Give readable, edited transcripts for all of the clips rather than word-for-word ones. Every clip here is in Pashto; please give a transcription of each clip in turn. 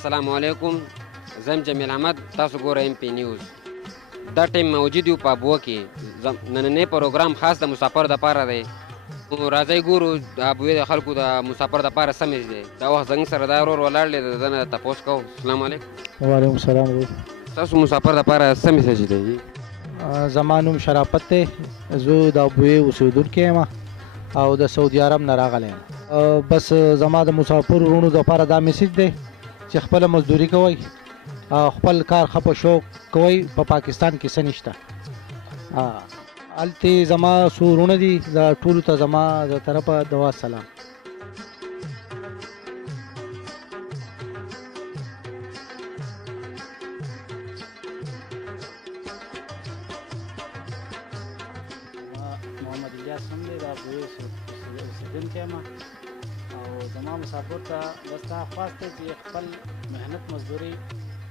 السلام علیکم، زم جمیل احمد، تاسو ګورئ MP نیوز. دا ټیم موجود یو په ابوه کې. نننی پروګرام خاص د مسافر دپاره دی. راځئ ګورو د ابوې د خلکو د مسافر دپاره څه میز دی. دا وخت زموږ سره دا ورور ولاړ دی، د ده نه تپوس کوو. السلام علیکم. وعلیکم السلام. ستاسو مسافر دپاره څه میسج دی؟ زما نوم شرافت دی، زه د ابوې اوسېدونکی یم او د سعودي عرب نه راغلی یم. بس زما د مسافر وروڼو دپاره دا میسج دی چې خپله مزدوري کوئ او خپل کار ښه په شوق کوئ. په پاکستان کې څه نشته. هلته زما څو وروڼه دي، د ټولو ته زما د طرفه دعا سلام. محمد الیاس هم دی، د ابوې اوسېدونکی یم او زما مسافر ته بس دا خواست دی چې خپل محنت مزدوري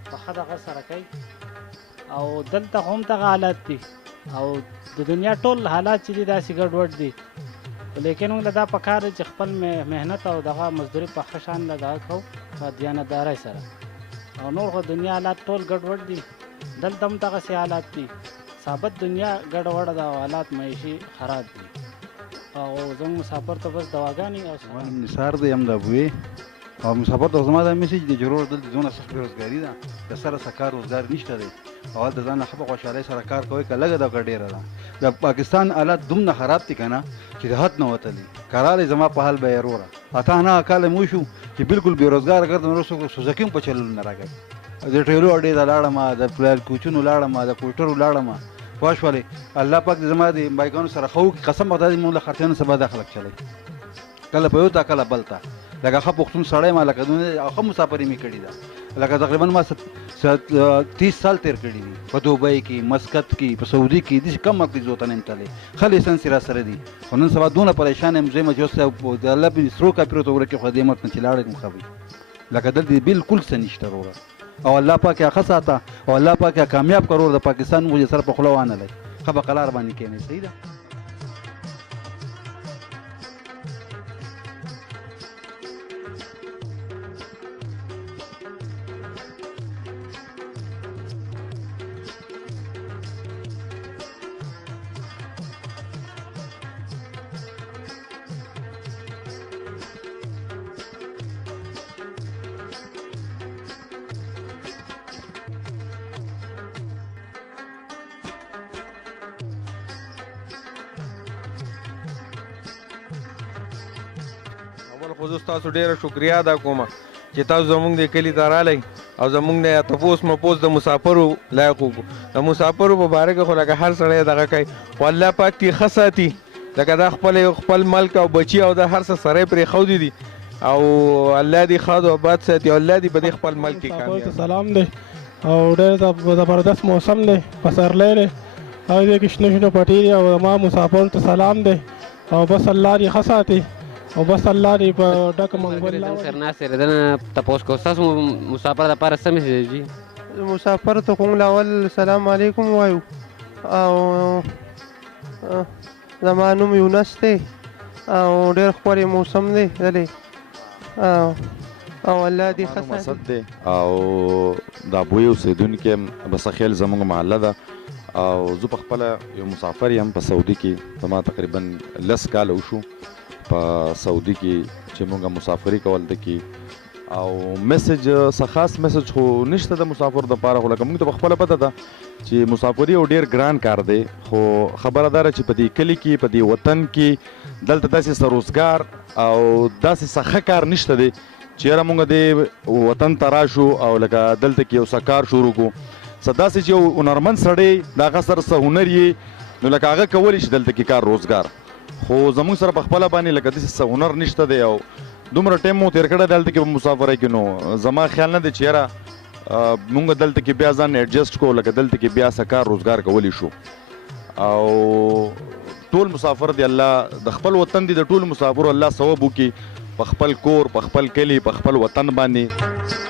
په ښه دغه سره کوي. او دلته هم دغه حالات دي او د دنیا ټول حالات چې دي داسې ګډوډ دي، لیکن موږ له دا پکار دی چې خپل محنت او دغه مزدوري په ښه شان له دغه کوو په دیانتدارۍ سره. او نور خو دنیا حالات ټول ګډوډ دي، دلته هم دغسې حالات دي. ثابت دنیا ګډوډه ده او حالات معیشي خراب دي. او زموږ مسافر ته بس دواګانې او نثار دی، هم د ابوې او مسافر ته زما دا میسج دی چې ورور دلته دونه سخت بېروزګاري ده، د سره څه کار روزګار نشته دی او هلته ځان ښه په خوشحالۍ سره کار کوئ، که لږه ده که ډېره ده. د پاکستان حالات دومره خراب دي که نه چې د حد نه وتلي. که رالی زما په حال به یې وروره 8-9 کاله مو شو چې بالکل بېروزګاره ګرځم، نور څوک سوزکي هم په چلولو نه راګئ. د ټیلو اډې ته لاړم، د کوچونو لاړم، د کوټرو لاړم. پوه شولې؟ الله پاک زما د بایګانو سره ښه وکړي. قسم به خدای دې موږ له خرڅیانو سبا دا خلک چلی، کله په یو ته کله بل ته. لکه ښه پښتون سړی ما لکه ښه مسافري مې کړې ده، لکه تقریبا ما 30 سال تېر کړي دي په دوبۍ کې، مسقط کې، په سعودي کې. داسې کم وخت زه ورته نه یم تللی، ښه لیسنس یې را سره دي. خو نن سبا دونه پریشان یم زه یم چې اوس د الله په سرو کاپیرو ته ورکړي، خو دې ملک نه چې لاړی یم ښه وي. لکه دلته بالکل څه نشته وروره. او الله پاک یې ښه ساته او الله پاک یې کامیاب کړو. د پاکستان موږ سره په خوله وانه لئ، ښه په قلار باندې کښېنئ. صحیح ده. اول خو زه ستاسو ډېره شکریا ادا کوم چې تاسو زموږ د کلي ته رالی او زموږ نه تپوس مپوس د مسافرو لایق وکړو. د مسافرو په باره کې خو لکه هر سړی دغه کوي، خو الله پاک دې ښه ساتي. لکه دا خپل ملک او بچي او دا هر څه سره یې پرېښودي دي او الله دې ښاد او آباد ساتي او الله دې په دې خپل ملک کې کامیاب. سلام دی او ډېر زبردست موسم دی، پسرلی دی او دې کې شنه شنه پټي دي او زما مسافرو ته سلام دی او بس الله دې ښه ساتي او بس الله دې په ډکه منګول سر ناست دی، د نه تپوس کوو. ستاسو مسافر دپاره څه میسج دی؟ مسافر ته خو موږ اول سلام علیکم وایو او زما نوم یونس دی او ډېر ښکلی موسم دی دلې او الله دې ښه مسد دی او د ابوې اوسېدونکی یم. بسخیل زموږ محله ده او زه په خپله یو مسافر یم په سعودي کې. زما تقریبا 10 کاله وشو په سعودي کې چې مونږ مسافري کول ده کې. او میسج څه خاص میسج خو نشته د مسافر دپاره، خو لکه مونږ ته په خپله پته ده چې مسافري یو ډېر ګران کار دی. خو خبره دا ده چې په دې کلي کې په دې وطن کې دلته داسې څه روزګار او داسې څه ښه کار نشته دی چې یاره مونږ دې وطن ته راشو او لکه دلته کې یو څه کار شروع کړو. څه داسې چې یو هنرمند سړی د هغه سره څه هنر یې نو لکه هغه کولی شي دلته کې کار روزګار. خو زموږ سره په خپله باندې لکه داسې څه هنر نشته دی او دومره ټایم مو تېر کړی دلته کې په مسافرۍ کې. نو زما خیال نه دی چې یاره مونږ دلته کې بیا ځان ایډجسټ کړو، لکه دلته کې بیا څه کار روزګار کولی شو. او ټول مسافر دی الله د خپل وطن دی، د ټولو مسافرو الله ثواب وکړي په خپل کور، په خپل کلي، په خپل وطن باندې.